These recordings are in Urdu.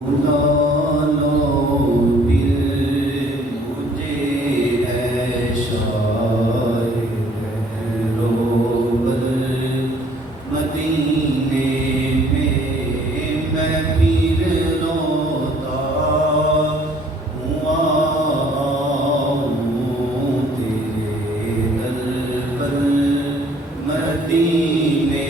بلا لو دل مجھے ہے شاید روبر مدینے میں پیر روتا ہوں آؤں تیرے در پر مدینے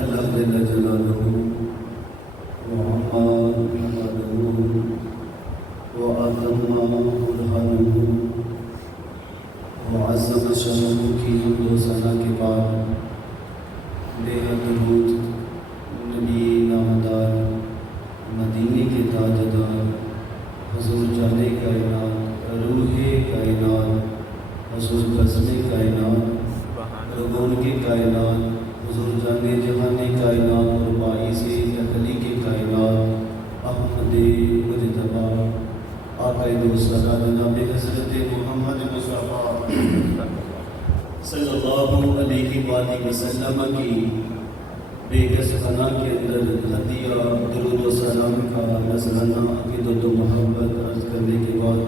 اللہ جل جلالہ وعظم جلالہ وعظم برہانہ وعظم شانہ کی حمد و ثنا کے بعد بے حد درود نبی نامدار مدینے کے تاجدار حضور جانے کائنات روح کائنات حضور بزم کائنات رگون کے کائنات حضور جانے جہانے کائنات اور باعث اہلی کے کائنات احمد مجتبی آقائے دوسرا جناب حضرت محمد مصطفیٰ صلی اللہ علیہ وآلہ وسلم کی بے گز فنا کے اندر ہدیہ درود و سلام کا نذرانہ عقیدت و محبت عرض کرنے کے بعد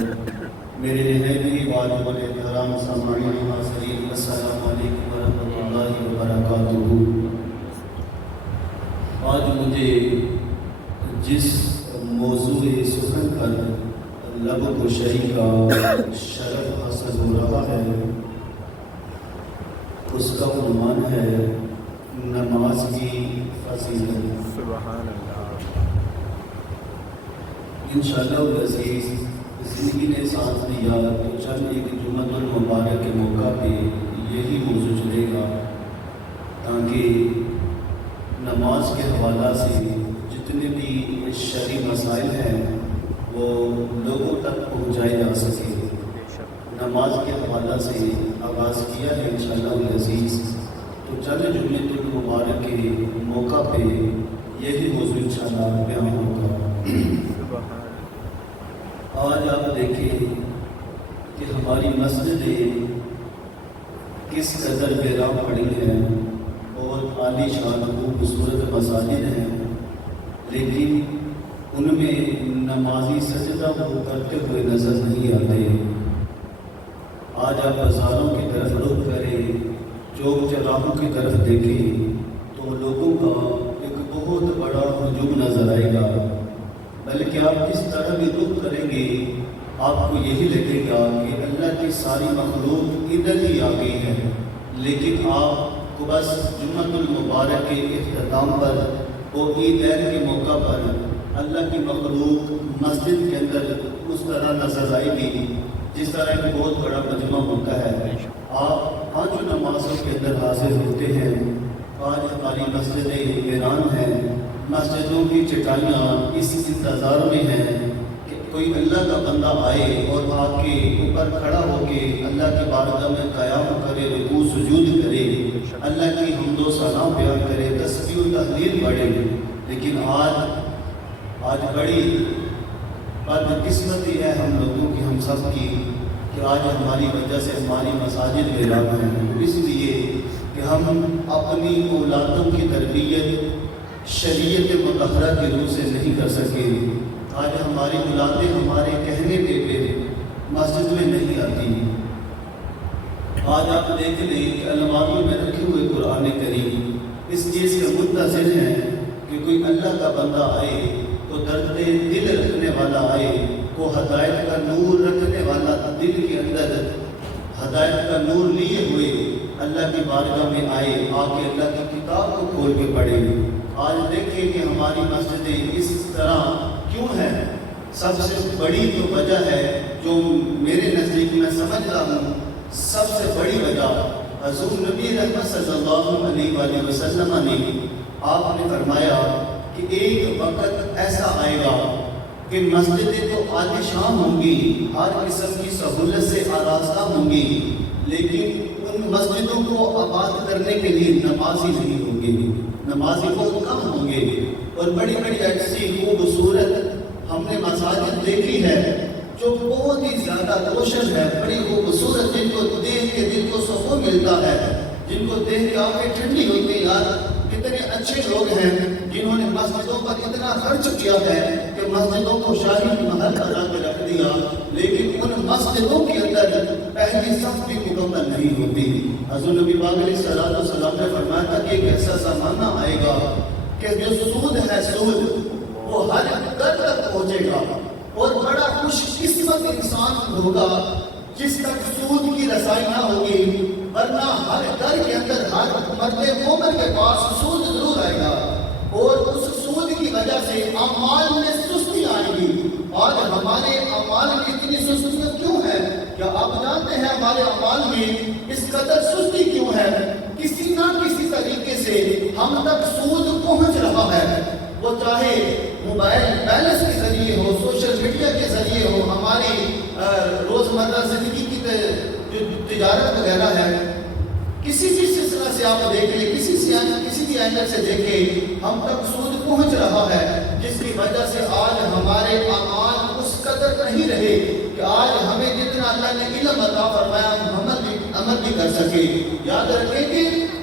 میرے نہایت واجب الاحترام سامعین حاضرین السلام علیکم ورحمۃ اللہ وبرکاتہ۔ آج مجھے جس موضوع سخن پر لب گشائی کا شرف حاصل ہو رہا ہے اس کا عنوان ہے نماز کی فضیلت۔ سبحان اللہ۔ انشاءاللہ العزیز زندگی نے ساتھ دیا تو چند ایک جمعۃ المبارک کے موقع پہ یہی موضوع چلے گا تاکہ نماز کے حوالہ سے جتنے بھی شرعی مسائل ہیں وہ لوگوں تک پہنچائے جا سکے۔ نماز کے حوالہ سے آغاز کیا ہے انشاءاللہ العزیز تو چند جمعۃ المبارک کے موقع پہ یہی موضوع انشاءاللہ بیان ہوگا۔ آج آپ دیکھیں کہ ہماری مسجدیں کس قدر ویراں پڑی ہیں، بہت عالی شان خوبصورت مساجد ہیں، لیکن ان میں نمازی سجدہ وہ کرتے ہوئے نظر نہیں آتے۔ آج آپ بازاروں کی طرف رخ کریں، چوک چوراہوں کی طرف دیکھیں تو لوگوں کا ایک بہت بڑا ہجوم نظر آئے گا، بلکہ آپ جس طرح بھی رخ کریں گے آپ کو یہی لگے گا کہ اللہ کی ساری مخلوق ادھر ہی آ گئی ہے، لیکن آپ کو بس جمعۃ المبارک کے اختتام پر اور عیدین کے موقع پر اللہ کی مخلوق مسجد کے اندر اس طرح نظر آئے گی جس طرح ایک بہت بڑا مجمع ہوتا ہے۔ آپ پانچ نمازوں کے اندر حاضر ہوتے ہیں، آج ہماری مسجدیں ویران ہیں، مسجدوں کی چٹائیاں اس انتظار میں ہیں کہ کوئی اللہ کا بندہ آئے اور آ کے اوپر کھڑا ہو کے اللہ کی بارگاہ میں قیام کرے، رکوع سجود کرے، اللہ کی حمد و ثنا بیان کرے، تسبیح و تحلیل پڑھے۔ لیکن آج بڑی بدقسمتی ہے ہم لوگوں کی، ہم سب کی، کہ آج ہماری وجہ سے ہماری مساجد ویران ہیں، اس لیے کہ ہم اپنی اولادوں کی تربیت شریعت مطہرہ کی روح سے نہیں کر سکے۔ آج ہماری اولادیں ہمارے کہنے پہ مسجد میں نہیں آتی۔ آج آپ دیکھ لیں کہ الماریوں میں رکھے ہوئے قرآن کریم اس چیز کے منتظر ہیں کہ کوئی اللہ کا بندہ آئے، کو درد دل رکھنے والا آئے، کو ہدایت کا نور رکھنے والا دل کے اندر ہدایت کا نور لیے ہوئے اللہ کی بارگاہ میں آئے، آ کے اللہ کی کتاب کو کھول کے پڑھے۔ آج دیکھیں کہ ہماری مسجدیں اس طرح کیوں ہیں؟ سب سے بڑی جو وجہ ہے جو میرے نزدیک میں سمجھ رہا ہوں، سب سے بڑی وجہ حضور نبی رحمت صلی اللہ علیہ وآلہ وسلم نے آپ نے فرمایا کہ ایک وقت ایسا آئے گا کہ مسجدیں تو عالیشان ہوں گی، ہر قسم کی سہولت سے آراستہ ہوں گی، لیکن ان مسجدوں کو آباد کرنے کے لیے نمازی نہیں ہوں گے، نمازی بہت کم ہوں گے۔ اور بڑی بڑی ایسی خوبصورت ہم نے مساجد دیکھی ہے جو بہت ہی زیادہ روشن ہے، بڑی خوبصورت، جن کو دیکھ کے دل کو سکون ملتا ہے، جن کو دیکھ کے آنکھیں ٹھنڈی ہوتی ہیں، یار کتنے اچھے لوگ ہیں جنہوں نے مسجدوں پر اتنا خرچ کیا ہے کہ مسجدوں کو شاہی محل بنا کے رکھ دیا، لیکن ان مسجدوں کے اندر پہلی صف بھی مکمل نہیں ہوتی۔ حضور نبی پاک علیہ الصلوۃ والسلام نے فرمایا تھا کہ ایک ایسا زمانہ آئے گا کہ جو سود ہے، سود وہ ہر گھر تک پہنچے گا، اور بڑا خوش قسمت انسان ہوگا جس تک سود کی رسائی نہ ہوگی، ورنہ ہر گھر کے اندر ہر مرد مومن کے پاس سود ضرور آئے گا، اور اس سود کی وجہ سے اعمال میں سستی آئے گی۔ آج ہمارے اعمال میں اتنی سستی کیوں ہے؟ کیا آپ جانتے ہیں ہمارے اعمال میں اس قدر سستی کیوں ہے؟ کسی نہ کسی طریقے سے ہم تک سود پہنچ رہا ہے، وہ چاہے موبائل بیلنس کے ذریعے ہو، سوشل میڈیا کے ذریعے ہو، ہماری روزمرہ زندگی کی جو تجارت وغیرہ ہے، کسی بھی سلسلہ سے آپ دیکھ لیں، کسی بھی اینگل سے دیکھیں، ہم تک سود پہنچ رہا ہے، جس کی وجہ سے آج ہمارے اعمال اس قدر نہیں رہے کہ آج ہمیں جتنا اللہ نے علم عطا فرمایا ہم عمل بھی کر سکے۔ یاد رکھیں کہ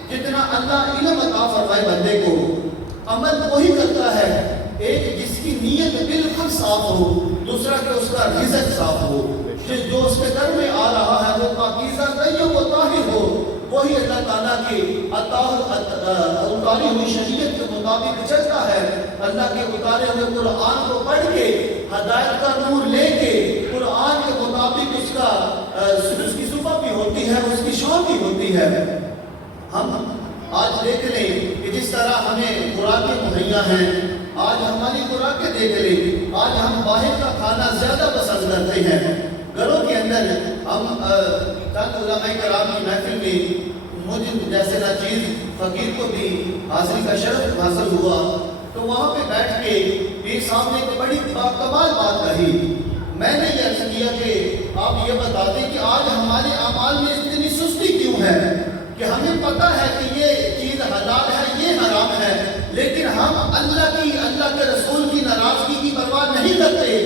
جتنا اللہ علم عطا فرمائے بندے کو، عمل وہی کرتا ہے ایک جس کی نیت بالکل صاف ہو، دوسرا کہ اس کا رزق صاف ہو، جو اس کے گھر میں آ رہا ہے وہ پاکیزہ طیب و طاہر ہو، وہی اللہ تعالیٰ کی اتاری ہوئی شریعت کے مطابق چلتا ہے، اللہ کے اتارے ہوئے قرآن کو پڑھ کے، ہدایت کا نور لے کے، قرآن کے مطابق اس کی صبح بھی ہوتی ہے، اس کی شام بھی ہوتی ہے۔ ہم آج دیکھ لیں کہ جس طرح ہمیں خوراکیں مہیا ہیں، آج ہماری خوراکیں دیکھ لیں، آج ہم باہر کا کھانا زیادہ پسند کرتے ہیں۔ گھروں کے اندر ہم چند علماء کرام کی محفل میں مجھ جیسے ناچیز فقیر کو بھی حاصل کا شرف حاصل ہوا، تو وہاں پہ بیٹھ کے میرے سامنے ایک بڑی کمال بات کہی۔ میں نے یہ عرض کیا کہ آپ یہ بتا دیں کہ آج ہمارے اعمال میں اتنی سستی کیوں ہے کہ ہمیں پتہ ہے کہ یہ چیز حلال ہے، یہ حرام ہے، لیکن ہم اللہ کے رسول کی ناراضگی کی پرواہ نہیں کرتے،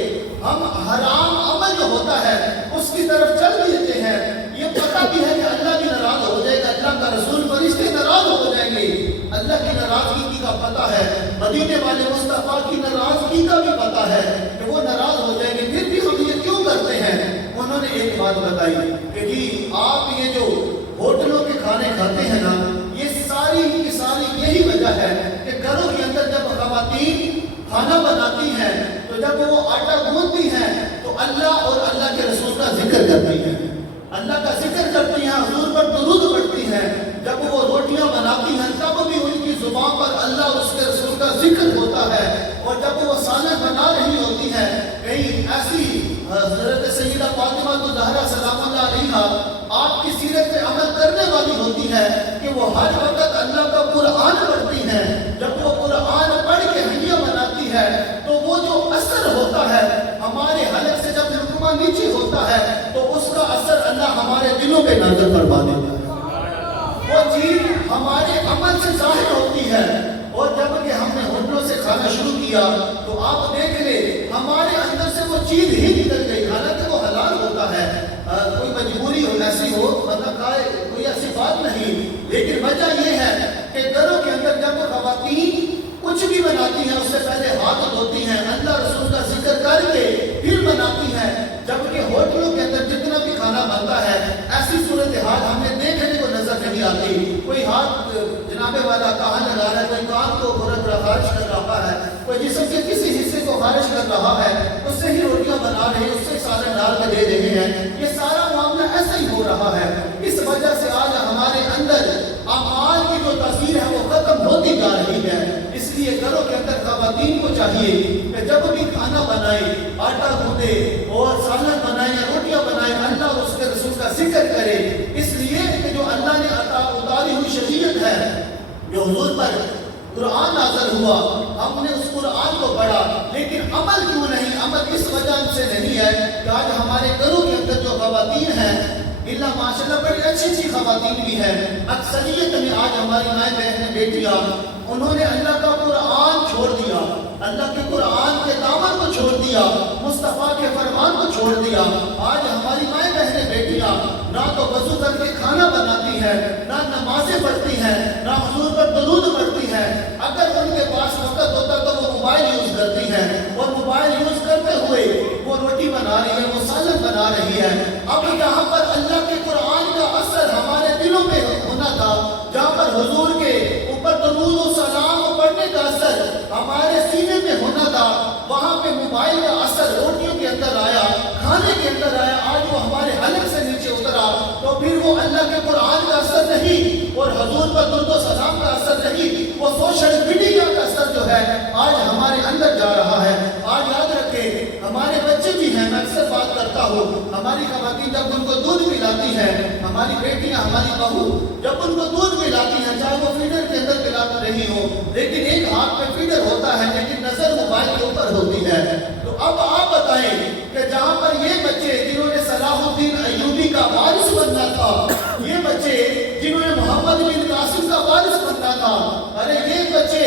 ہم حرام عمل جو ہوتا ہے اس کی طرف چل دیتے ہیں۔ یہ پتہ بھی ہے کہ اللہ بھی ناراض ہو جائے گا، اللہ کا رسول فرشتے ناراض ہو جائیں گے، اللہ کی ناراضگی کا پتہ ہے، مدینے والے مصطفیٰ کی ناراضگی کا بھی پتہ ہے کہ وہ ناراض ہو جائیں گے، پھر بھی ہم یہ کیوں کرتے ہیں؟ انہوں نے ایک بات بتائی کہ جی آپ یہ جو ہوٹلوں کے کھانے کھاتے ہیں نا، یہ ساری کی ساری یہی وجہ ہے کہ گھروں کے اندر جب خواتین کھانا بناتی ہیں تو جب وہ آٹا گوندتی ہیں تو اللہ اور اللہ کے رسول کا ذکر کرتی ہیں، اللہ کا ذکر کرتی ہیں، حضور پر درود پڑھتی ہیں۔ جب وہ روٹیاں بناتی ہیں تب بھی ان کی زبان پر اللہ اور اس کے رسول کا ذکر ہوتا ہے، اور جب وہ سالن بنا رہی ہوتی ہے، کہیں ایسی حضرت سیدہ فاطمہ الزہرا سلام اللہ علیہا آپ کی سیرت پہ عمل کرنے والی ہوتی ہے کہ وہ ہر وقت اللہ کا قرآن پڑھتی ہیں۔ جب وہ قرآن پڑھ کے ہڈیاں بناتی ہے تو وہ جو اثر ہوتا ہے ہمارے حلق سے جب لقمہ نیچے ہوتا ہے تو اس کا اثر اللہ ہمارے دلوں پہ نازل فرما دیتا ہے، وہ چیز ہمارے عمل سے ظاہر ہوتی ہے۔ اور جب کہ ہم نے ہوٹلوں سے کھانا شروع کیا تو آپ دیکھ لیں ہمارے اندر سے وہ چیز ہی نکل گئی، حالانکہ وہ حلال ہوتا ہے، کوئی مجبوری ہو ایسی ہو مطلب کھائے، کوئی ایسی بات نہیں، لیکن وجہ یہ ہے کہ گھروں کے اندر جب خواتین کچھ بھی بناتی ہیں اس سے پہلے ہاتھ دھوتی ہیں، اللہ رسول کا ذکر کر کے پھر بناتی ہیں، جبکہ ہوٹلوں کے اندر جتنا بھی کھانا بنتا ہے ایسی صورتحال ہمیں دیکھنے کو نظر نہیں آتی۔ کوئی ہاتھ جناب والا کہاں لگا رہا ہے، کوئی کان کو خارج کر رہا ہے، کوئی جسم کے کسی حصے کو خارج کر رہا ہے، اس سے ہی روٹیاں بنا رہے ہیں، اس سے سالن ڈال کے دے رہے ہیں، یہ سارا معاملہ ایسا ہی ہو رہا ہے۔ اس وجہ سے آج ہمارے اندر اعمال کی جو تاثیر ہے وہ ختم ہوتی جا رہی ہے۔ اس لیے گھروں کے اندر خواتین کو چاہیے کہ جب بھی کھانا بنائے، آٹا گوندے اور سالن بنائے یا روٹیاں بنائے، اللہ اور اس کے رسول کا ذکر کرے، قرآن نازل ہوا، ہم نے اس قرآن کو پڑھا، لیکن عمل کیوں نہیں؟ عمل اس وجہ سے نہیں ہے کہ آج ہمارے گھروں کے اندر جو خواتین ہیں، اللہ ماشاءاللہ بڑی اچھی اچھی خواتین بھی ہیں، اکثریت میں آج ہماری مائیں بہنیں بیٹیاں انہوں نے اللہ کا قرآن چھوڑ دیا، اللہ کے قرآن کے دامن کو چھوڑ دیا، مصطفیٰ کے فرمان کو چھوڑ دیا۔ آج ہماری مائیں بہنیں بیٹیاں نہ تو وضو کر کے کھانا بناتی ہیں، نہ نمازیں پڑھتی ہیں، نہ حضور پر درود پڑھتی ہیں۔ اگر ان کے پاس وقت ہوتا تو وہ موبائل یوز کرتی ہیں، اور موبائل یوز کرتے ہوئے وہ روٹی بنا رہی ہے، وہ سالن بنا رہی ہے۔ اب یہاں پر اللہ کے قرآن کا اثر ہمارے دلوں پہ ہونا تھا، جہاں پر حضور کے اوپر درود و سلام پڑھنے کا اثر ہمارے سینے میں ہونا تھا، وہاں پہ موبائل کا اثر روٹیوں کے اندر آیا، کھانے کے اندر آیا، آج وہ ہمارے حلق سے نیچے اترا، تو پھر وہ اللہ کے قرآن کا اثر نہیں اور حضور پر درود و سلام کا اثر نہیں، وہ سوشل میڈیا کا اثر جو ہے آج ہمارے اندر جا رہا ہے۔ آج یاد رکھیں ہمارے بچے بھی ہیں، میں اکثر بات کرتا ہوں، ہماری خواتین جب ان کو دودھ پلاتی ہیں، ہماری بیٹیاں ہماری بہو جب ان کو دودھ پلاتی ہیں، چاہے وہ فیڈر کے اندر پلا رہی ہو، لیکن ایک ہاتھ میں فیڈر ہوتا ہے لیکن نظر موبائل کے اوپر ہوتی ہے۔ تو اب آپ بتائیں کہ جہاں پر یہ بچے جنہوں نے صلاح الدین ایوبی کا وارث بننا تھا، یہ بچے جنہوں نے محمد بن قاسم کا وارث بننا تھا، ارے یہ بچے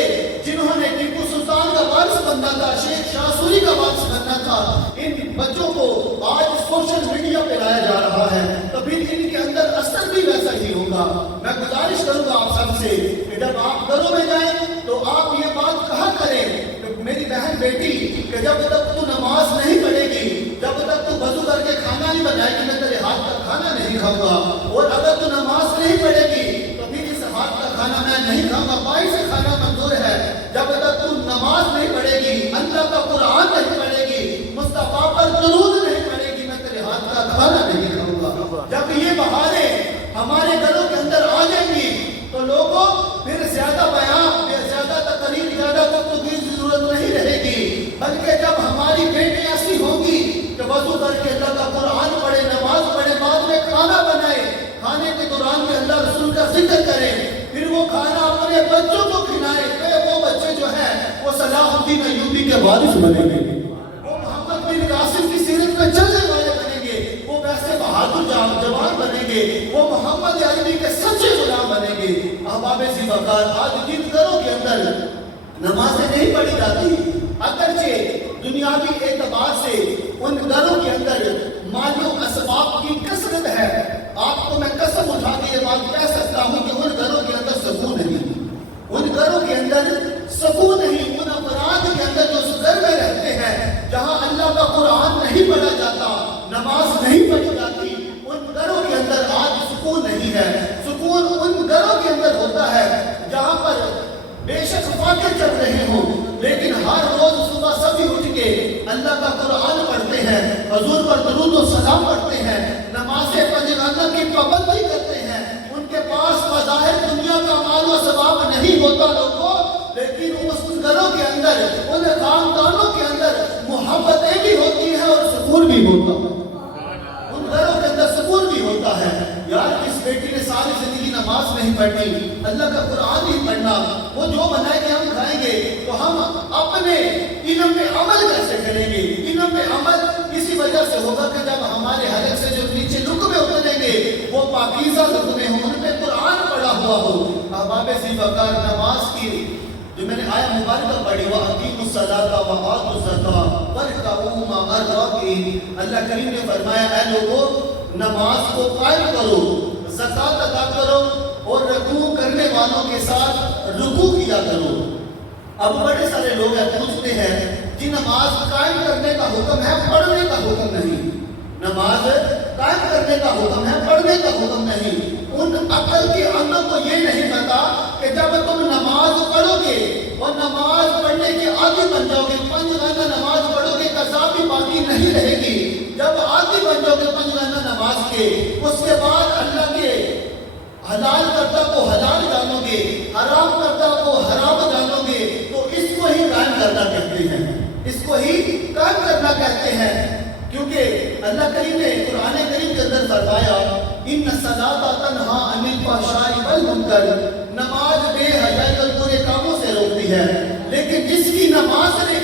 جنہوں نے ٹیپو سلطان کا وارث بننا تھا، شیخ شاہ سوری کا وارث بننا تھا، ان بچوں کو آج سوشل میڈیا پہ لایا جا رہا ہے، تو پھر ان کے اندر اثر بھی ویسا ہی ہوگا۔ میں گزارش کروں گا آپ سب سے کہ جب آپ گھروں میں جائیں تو آپ یہ بات کہا کریں کہ میری بہن بیٹی کہ جب تک تو نماز نہیں پڑھے گی، جب تک تو وضو کر کے کھانا نہیں بنائے گی، میں تیرے ہاتھ کا کھانا نہیں کھاؤں گا، اور اگر تو نماز نہیں پڑھے گی تو پھر اس ہاتھ کا کھانا میں نہیں کھاؤں گا۔ بائی سے کھانا منظور ہے، جب تک تو نماز نہیں پڑھے گی، اللہ کا قرآن نہیں پڑھے گی، مصطفیٰ پر درود نہیں پڑھے گی، میں تیرے ہاتھ کا کھانا نہیں کھاؤں گا۔ جب یہ بہاریں ہمارے گھروں کے اندر آ جائیں گی تو لوگوں پھر زیادہ بیان، زیادہ تقریر، زیادہ گفتگو کی ضرورت نہیں رہے گی، بلکہ جب ہماری بیٹی ایسی ہوگی کہ وضو کر کے اللہ کا قرآن پڑھے، نماز پڑھے، بعد میں کھانا بنائے، کھانے کے دوران میں اللہ رسول کا ذکر کرے، پھر وہ کھانا اپنے بچوں کو کھلائے، تو وہ بچے جو ہیں وہ صلاح الدین ایوبی کے وارث بنیں گے، وہ محمد بن قاسم کی سیرت میں چلنے والے بنیں گے، وہ ویسے بہادر جوان بنیں گے، وہ محمد عربی کے سچے غلام بنیں گے۔ احباب ذی وقار، آج جن گھروں کے اندر نمازیں نہیں پڑھی جاتی، اگرچہ دنیاوی اعتبار سے ان گھروں کے اندر مال و اسباب کی کثرت ہے، آپ کو میں قسم اٹھا کے یہ بات کہہ سکتا ہوں کہ ان گھروں کے اندر سکون نہیں، ان گھروں کے اندر سکون نہیں، ان افراد کے اندر جو اس گھر میں رہتے ہیں جہاں اللہ کا قرآن نہیں پڑھا جاتا، نماز نہیں پڑھی جاتی، ان گھروں کے اندر آج سکون نہیں ہے۔ سکون ان گھروں کے اندر ہوتا ہے جہاں پر بے شک فاتح چل رہے ہوں، لیکن ہر روز صبح سبھی اٹھ کے اللہ کا قرآن پڑھتے ہیں، حضور پر درود و سلام پڑھتے ہیں، نمازیں پنجگانہ کی پابندی کرتے ہیں، ان کے پاس بظاہر دنیا کا مال و ثواب نہیں ہوتا لوگوں، لیکن اس گھروں کے اندر، ان خاندانوں کے اندر محبتیں بھی ہوتی ہیں اور سکون بھی ہوتا ہے، ان گھروں کے اندر سکون بھی ہوتا ہے۔ یار اس بیٹی نے ساری زندگی نماز نہیں پڑھنی، اللہ کا قرآن نہیں پڑھنا، وہ جو بنائے گے ہم کھائیں گے، تو ہم اپنے علم پہ عمل کیسے کریں گے؟ علم پہ عمل اسی وجہ سے ہوگا کہ جب ہمارے حلق سے جو نیچے لقمے اتریں گے وہ پاکیزہ لقمے ہوں، ان پہ قرآن پڑھا ہوا ہو۔ احباب ذی وقار، نماز کی جو میں نے آیت مبارکہ پڑھی، وَأَقِیمُوا الصَّلَاةَ وَآتُوا الزَّکَاةَ وَارْکَعُوا مَعَ الرَّاکعِینَ، اللہ کریم نے فرمایا اے لوگوں نماز کو قائم کرو، زکوٰۃ ادا کرو، اور رکوع کرنے والوں کے ساتھ رکوع کیا کرو۔ اب بڑے سارے لوگ پوچھتے ہیں کہ نماز قائم کرنے کا حکم ہے، پڑھنے کا حکم نہیں، نماز قائم کرنے کا حکم ہے، پڑھنے کا حکم نہیں۔ ان عقل کے اندر کو یہ نہیں پتا کہ جب تم نماز پڑھو گے اور نماز پڑھنے کے عادی بن جاؤ گے، پنجگانہ نماز پڑھو گے، قضا بھی باقی نہیں رہے گی، جب عادی بن جاؤ گے پنجگانہ نماز کے، اس کے بعد اللہ کے حلال کردہ کو حلال جانو گے، حرام کردہ کو حرام جانو گے، تو اس کو ہی قائم کرنا کہتے ہیں، اس کو ہی قائم کرنا کہتے ہیں، کیونکہ اللہ کریم نے قرآن کریم کے اندر فرمایا ان الصلاۃ تنہی عن الفحشاء والمنکر، نماز بے حیائی اور برے کاموں سے نماز نے،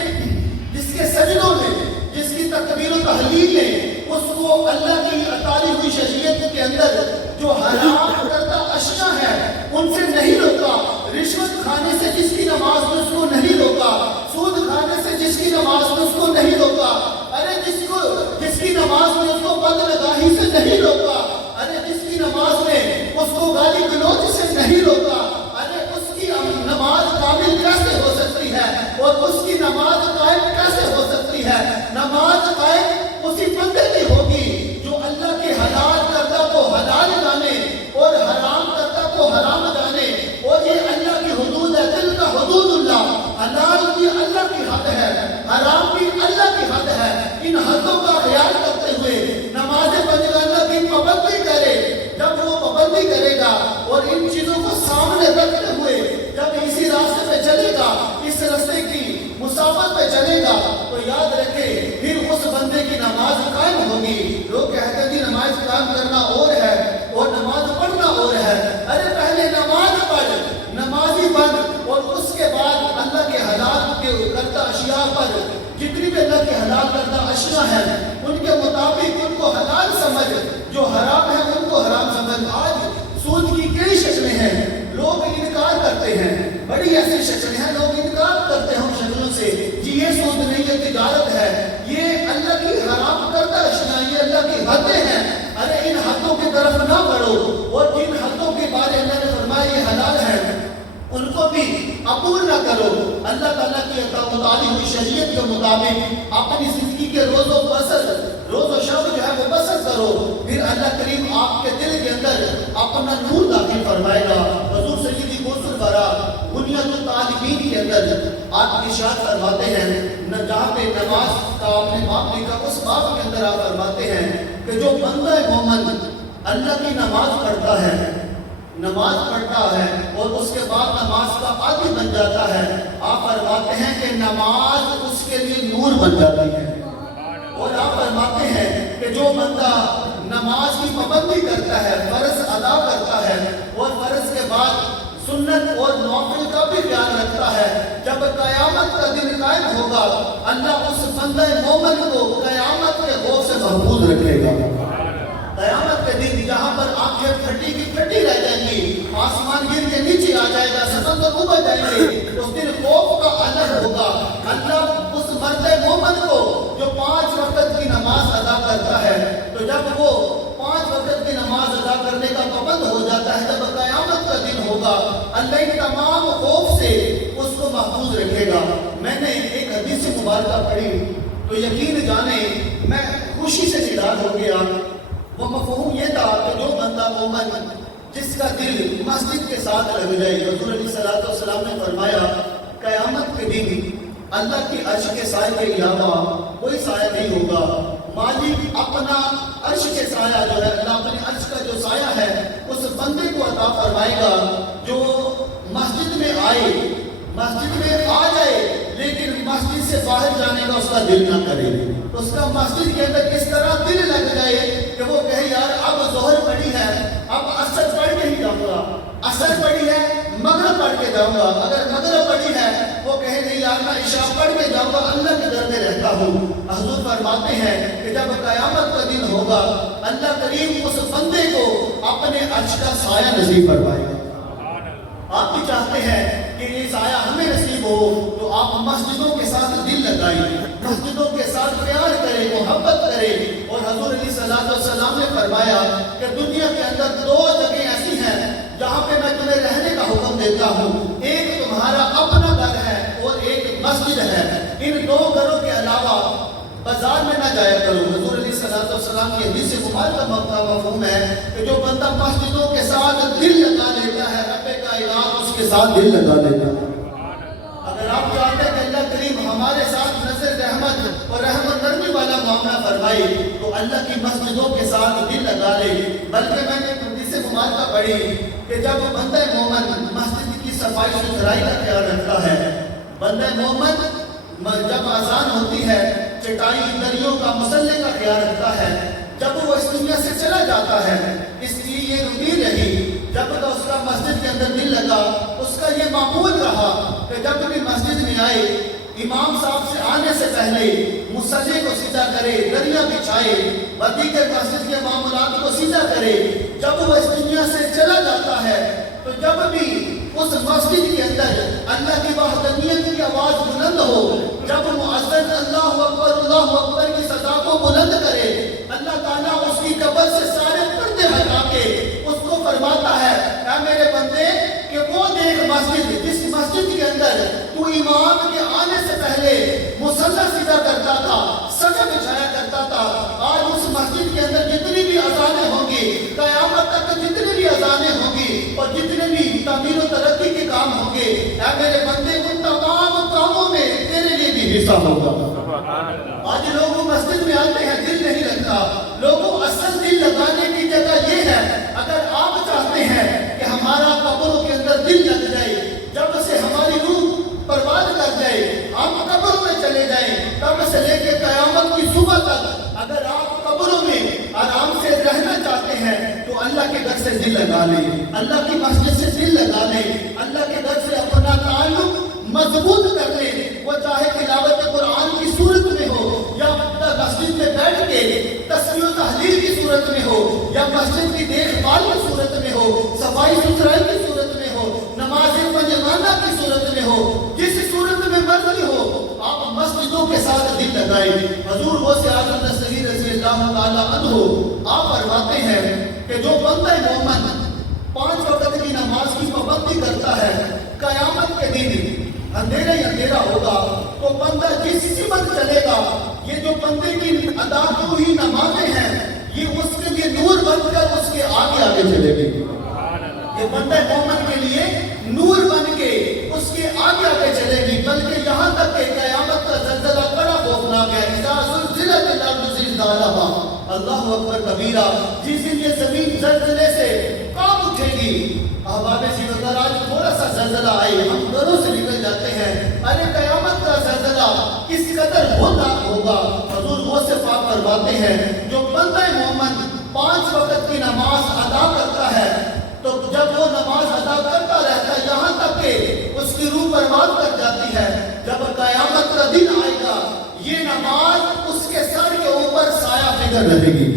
جس کے سجدوں میں، جس کی تکبیر و تحلیل نے اس کو اللہ کی عطا ہوئی شریعت کے اندر جو حرام کردہ اشیاء ہیں ان سے نہیں روکا، رشوت کھانے سے جس کی نماز نے اس کو نہیں روکا، سود کھانے سے جس کی نماز نے اس کو نہیں روکا، ارے جس کی نماز نے اس کو بدنگاہی سے نہیں روکا، ارے جس کی نماز نے اس کو گالی گلوچ سے نہیں روکا، ارے اس کی نماز کامل کیسے ہو سکتی ہے اور اس کی نماز قائم کیسے ہو سکتی ہے؟ نماز قائم اسی بندے کی ہوگی جو اللہ کے حلال کردہ کو حلال جانے اور حرام کردہ کو حرام جانے، اور یہ اللہ کی حدود ہے، دل کا حدود اللہ، حلال بھی اللہ کی حد ہے، حرام بھی اللہ کی حد ہے، ان حدوں کا خیال کرتے ہوئے نماز پنجگانہ کی پابندی کرے۔ جب وہ پابندی کرے گا اور ان چیزوں کو سامنے رکھتے ہوئے جب اسی راستے پہ چلے گا، اس راستے کی مسافت پہ چلے گا، تو یاد رکھے پھر اس بندے کی نماز قائم ہوگی۔ لوگ کہتے ہیں جی نماز قائم کرنا اور ہے اور نماز پڑھنا اور ہے، ارے پہلے نماز پڑھ، نمازی بن، اور اس کے بعد اللہ کے حلال کے کردہ اشیاء پر، جتنی بھی اللہ کے حلال کردہ اشیاء ہیں ان کے مطابق ان کو حلال سمجھ، جو حرام ہے ان کو حرام سمجھ۔ آج سود کی کئی شکلیں ہیں، لوگ انکار کرتے ہیں، بڑی ایسی شکلیں ہیں، لوگ انکار کرتے ہیں ان شکلوں سے، جی یہ سود نہیں، یہ تجارت ہے، یہ اللہ کی حرام کردہ اشیاء، یہ اللہ کی حدیں ہیں۔ ارے ان حدوں کی طرف نہ بڑھو، اور جن حدوں کے بارے اللہ نے فرمایا یہ حلال ہے ان کو بھی عبور نہ کرو۔ اللہ تعالیٰ کی متعلق ہوئی شریعت کے مطابق اپنی زندگی کے روز و شب جو ہے وہ بسر کرو، پھر اللہ کریم آپ کے دل کے اندر اپنا نور داخل فرمائے گا۔ حضور سیدی غوث الورا بنیاد الطالبین کے اندر آپ ارشاد فرماتے ہیں، جہاں پہ نماز کا آپ نے باب لکھا، اس باب کے اندر آپ فرماتے ہیں کہ جو بندہ مومن اللہ کی نماز پڑھتا ہے اور اس کے بعد نماز کا عادی بن جاتا ہے، آپ فرماتے ہیں کہ نماز اس کے لیے نور بن جاتی ہے۔ اور آپ فرماتے ہیں کہ جو بندہ نماز کی پابندی کرتا ہے، فرض ادا کرتا ہے، اور فرض کے بعد سنت اور نوافل کا بھی خیال رکھتا ہے، جب قیامت کا دن قائم ہوگا اللہ اس بندہ مومن کو قیامت کے خوف سے محفوظ رکھے گا۔ قیامت کے دن جہاں پر آنکھیں پھٹی کی پھٹی رہ جائیں گی، آسمان گر کے نیچے آ جائے گا، سمندر ابل جائیں گے، اس دن خوف کا عالم ہوگا۔ اللہ اس مرد مومن کو جو 5 وقت کی نماز ادا کرتا ہے، تو جب وہ 5 وقت کی نماز ادا کرنے کا پابند ہو جاتا ہے، جب قیامت کا دن ہوگا اللہ ان تمام خوف سے اس کو محفوظ رکھے گا۔ میں نے ایک حدیث مبارکہ پڑھی تو یقین جانے میں خوشی سے نڈال ہو گیا۔ وہ مفہوم یہ تھا کہ جو بندہ مومن جس کا دل مسجد کے ساتھ لگ جائے، حضور علیہ السلام نے فرمایا قیامت کے دن اللہ کی عرش کے سائے کے علاوہ کوئی سایہ نہیں ہوگا۔ مالک اپنا عرش کے سایہ جو ہے، اللہ اپنے عرش کا جو سایہ ہے اس بندے کو عطا فرمائے گا جو مسجد میں آ جائے لیکن مسجد سے باہر جانے کا اس کا دل نہ کرے، اس کا مسجد کے اندر کس طرح دل لگ جائے کہ وہ کہے یار اب ظہر پڑھی ہے، اب عصر پڑھ کے ہی جاؤں گا، عصر پڑھی ہے مغرب پڑھ کے جاؤں گا، اگر مغرب پڑھی ہے وہ کہے نہیں یار میں عشاء پڑھ کے جاؤں گا، اللہ کے در میں رہتا ہوں۔ حضور فرماتے ہیں کہ جب قیامت کا دن ہوگا اللہ کریم اس بندے کو اپنے عرش کا سایہ نصیب فرمائے گا۔ آپ بھی چاہتے ہیں کہ یہ سایہ ہمیں نصیب ہو تو آپ مسجدوں کے ساتھ دل لگائیں، مسجدوں کے ساتھ پیار کریں، محبت کریں۔ اور حضور علیہ السلام نے فرمایا کہ دنیا کے اندر 2 جگہیں ایسی ہیں جہاں پہ میں تمہیں رہنے کا حکم دیتا ہوں، ایک تمہارا اپنا گھر ہے اور ایک مسجد ہے، ان 2 گھروں کے علاوہ بازار میں نہ جایا کرو۔ حضور علیہ السلام کی حدیث مبارکہ کا مفہوم ہے کہ جو بندہ مسجدوں کے ساتھ دل لگا لیتا ہے رب کائنات اس کے ساتھ دل لگا لیتا ہے۔ اگر آپ چاہتے ہیں کہ اللہ کریم ہمارے ساتھ نظر رحمت اور رحمت نرمی والا معاملہ فرمائے تو اللہ کی مسجدوں کے ساتھ دل لگا لے۔ بلکہ میں نے حدیث مبارکہ پڑھی کہ جب بندہ مومن مسجد کی صفائی ستھرائی کا خیال رکھتا ہے، بندہ مومن جب اذان ہوتی ہے چٹائی دریوں کا مصلے کا خیال رکھتا ہے، جب وہ اس دنیا سے چلا جاتا ہے، اس لیے یہ روٹین رہی، جب تک اس کا مسجد کے اندر دل لگا، اس کا یہ معمول رہا کہ جب بھی مسجد میں آئے امام صاحب سے آنے سے پہلے مصلی کو سیدھا کرے، دریا بچھائے، دیگر مسجد کے معاملات کو سیدھا کرے۔ جب وہ اس دنیا سے چلا جاتا ہے تو جب بھی اس مسجد کے اندر اللہ کی وحدانیت کی آواز بلند ہو، جب مؤذن اللہ اکبر کی صدا کو بلند کرے، اللہ تعالیٰ اس کی قبر سے سارے پردے ہٹا کے اس کو فرماتا ہے، اے میرے بندے کہ وہ دیکھ مسجد، جس مسجد کے اندر تو امام کے آنے سے پہلے مصلی سیدھا کرتا تھا، سجا بچھایا کرتا تھا، آج اس مسجد کے اندر جتنی بھی اذانیں ہوں گی، قیامت تک جتنی بھی اذانیں ہوں گی اور جتنے بھی تعمیر و ترقی کے کام ہوں گے، اے میرے بندے ان تمام کاموں میں تیرے لیے بھی حصہ ہوگا۔ آج لوگوں مسجد میں آتے ہیں، دل نہیں لگتا۔ لوگوں اصل دل لگانے کی جگہ یہ ہے، اگر آپ چاہتے ہیں کہ ہمارا قبروں کے اندر دل لگ جائے، جب سے ہماری روح پرواز کر جائے، ہم قبروں میں چلے جائیں، تب سے لے کے قیامت کی صبح تک اگر آپ قبروں میں آرام سے رہنا چاہتے ہیں تو اللہ کے گھر سے دل لگا لیں، اللہ کی مسجد سے دل لگا لیں، اللہ کے گھر سے اپنا تعلق مضبوط کر لیں، وہ چاہے تلاوت قرآن کی صورت میں ہو یا مسجد میں بیٹھ کے تسبیح و تحلیل کی صورت میں ہو یا مسجد کی دیکھ بھال کی صورت میں ہو، صفائی ستھرائی کی صورت میں ہو، نماز پنجگانہ کی صورت میں ہو، جس صورت میں مرضی ہو، آپ مسجدوں کے ساتھ دل لگائیں۔ حضور غوث اعظم نصری رضی اللہ تعالیٰ عنہ آپ فرماتے ہیں کہ جو بندہ مومن 5 وقت کی نماز کی پابندی کرتا ہے، قیامت کے دن اندھیرا ہی اندھیرا ہوگا تو بندہ جس سمت چلے گا، یہ جو بندے کی ادا ہوئی نمازیں ہیں، یہ اس کے لیے نور بن کر اس کے آگے آگے چلے گی۔ یہ بندہ مومن کے لیے نور بن کے اس کے آگے آگے چلے گی، بلکہ یہاں تک کہ قیامت کا زلزلہ بڑا خوفناک ہے۔ اذا زلزلت الارض زلزالها، اللہ اکبر کبیرہ، جس دن یہ زمین زلزلے سے کانپ اٹھے گی۔ احباب اگر آج تھوڑا سا زلزلہ آئے ہم گھروں سے نکل جاتے ہیں، ارے قیامت کا زلزلہ کس قدر ہوتا ہوگا۔ حضور غوث پاک فرماتے ہیں جو بندہ مومن 5 وقت کی نماز ادا کرتا ہے تو جب وہ نماز ادا کرتا رہتا ہے یہاں تک کہ اس کی روح پرواز کر جاتی ہے، جب قیامت کا دن آئے گا یہ نماز اس کے سر کے اوپر سایہ فکر رہے گی،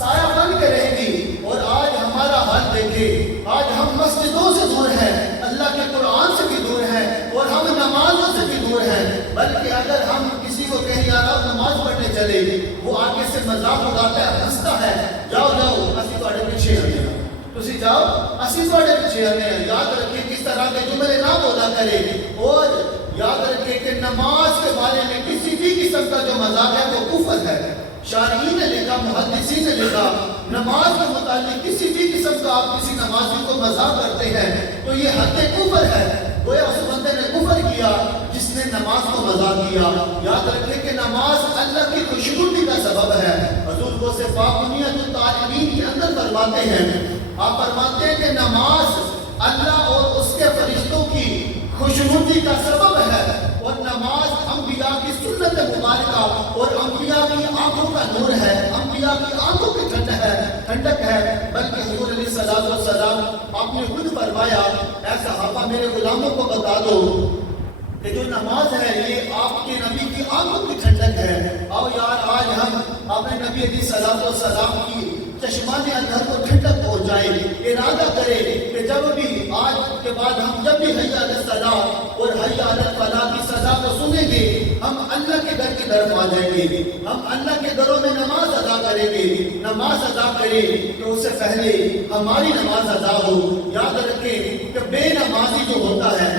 سایہ بن کے رہے گی۔ اور آج ہمارا حال دیکھیں، آج ہم مسجدوں سے دور ہیں، اللہ کے قرآن سے بھی دور ہیں اور ہم نمازوں سے بھی دور ہیں، بلکہ اگر ہم کسی کو کہیں یار آپ نماز پڑھنے چلے، وہ آگے سے مذاق اڑاتا ہے، ہنستا ہے، جاؤ جاؤ اسی تھوڑے پیچھے آنے ہیں، تسی جاؤ اسی تھوڑے پیچھے آنے ہیں۔ یاد رکھیں کس طرح کے جملے نہ بولا کرے، اور یاد رکھیں کہ نماز کے بارے میں کسی بھی قسم کا جو مذاق ہے وہ کفر ہے۔ شارعین نے لکھا، محدثین نے لکھا، نماز کے متعلق کسی بھی قسم کا آپ کسی نمازی کو مذاق کرتے ہیں تو یہ حد کفر ہے۔ گویا اس بندے نے کفر کیا جس نے نماز کو مذاق کیا۔ یاد رکھیں کہ نماز اللہ کی خوشنودی کا سبب ہے۔ حضور غوث پاک بنیاد الطالبین کے اندر فرماتے ہیں، آپ فرماتے ہیں کہ نماز اللہ اور اس کے فرشتوں کی خوشنودی کا سبب ہے، اور نماز انبیاء کی سنت مبارکہ اور انبیاء کی آنکھوں کا نور ہے، انبیاء کی آنکھوں کی ٹھنڈک ہے۔ بلکہ حضور علیہ الصلوۃ والسلام آپ نے خود فرمایا، اے صحابہ میرے غلاموں کو بتا دو کہ جو نماز ہے یہ آپ کے نبی کی آنکھوں کی ٹھنڈک ہے۔ آؤ یار آج ہم اپنے نبی علیہ الصلوۃ والسلام کی چشمان اندر کو ٹھنڈک پہنچائیں، ارادہ کریں کہ جب بھی آج کے بعد ہم جب بھی حی علی الصلاۃ اور حی علی الفلاح کی صدا کو سنیں گے ہم اللہ کے گھر کی طرف آ جائیں گے، ہم اللہ کے گھروں میں نماز ادا کریں گے۔ نماز ادا کریں تو اس سے پہلے ہماری نماز ادا ہو۔ یاد رکھیں کہ بے نمازی جو ہوتا ہے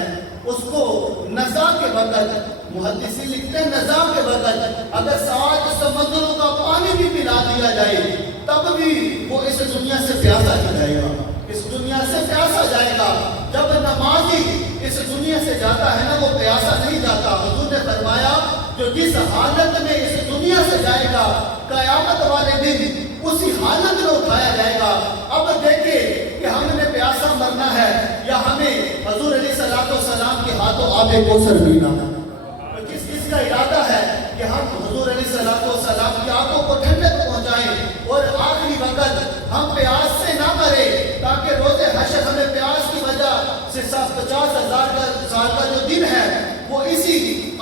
اس کو نزا کے وقت، محدثین لکھتے ہیں نزا کے وقت اگر 7 سمندروں کا پانی بھی پلا دیا جائے تب بھی وہ اس دنیا سے پیاسا ہی جائے گا، اس دنیا سے پیاسا جائے گا۔ جب نمازی اس دنیا سے جاتا ہے نا وہ پیاسا نہیں جاتا۔ حضور نے فرمایا جو جس حالت میں اس دنیا سے جائے گا قیامت والے دن اسی حالت میں اٹھایا جائے گا۔ اب دیکھیں کہ ہم نے پیاسا مرنا ہے یا ہمیں حضور علیہ الصلوۃ والسلام کے ہاتھوں آب کوثر پینا ہے۔ جس کا ارادہ ہے کہ ہم حضور علیہ الصلوۃ والسلام کی آنکھوں کو ٹھنڈک پہنچائیں اور آخری وقت ہم پیاس سے نہ مرے تاکہ روز حشر ہمیں پیاس کی وجہ سے 50,000 سال کا جو دن ہے وہ اسی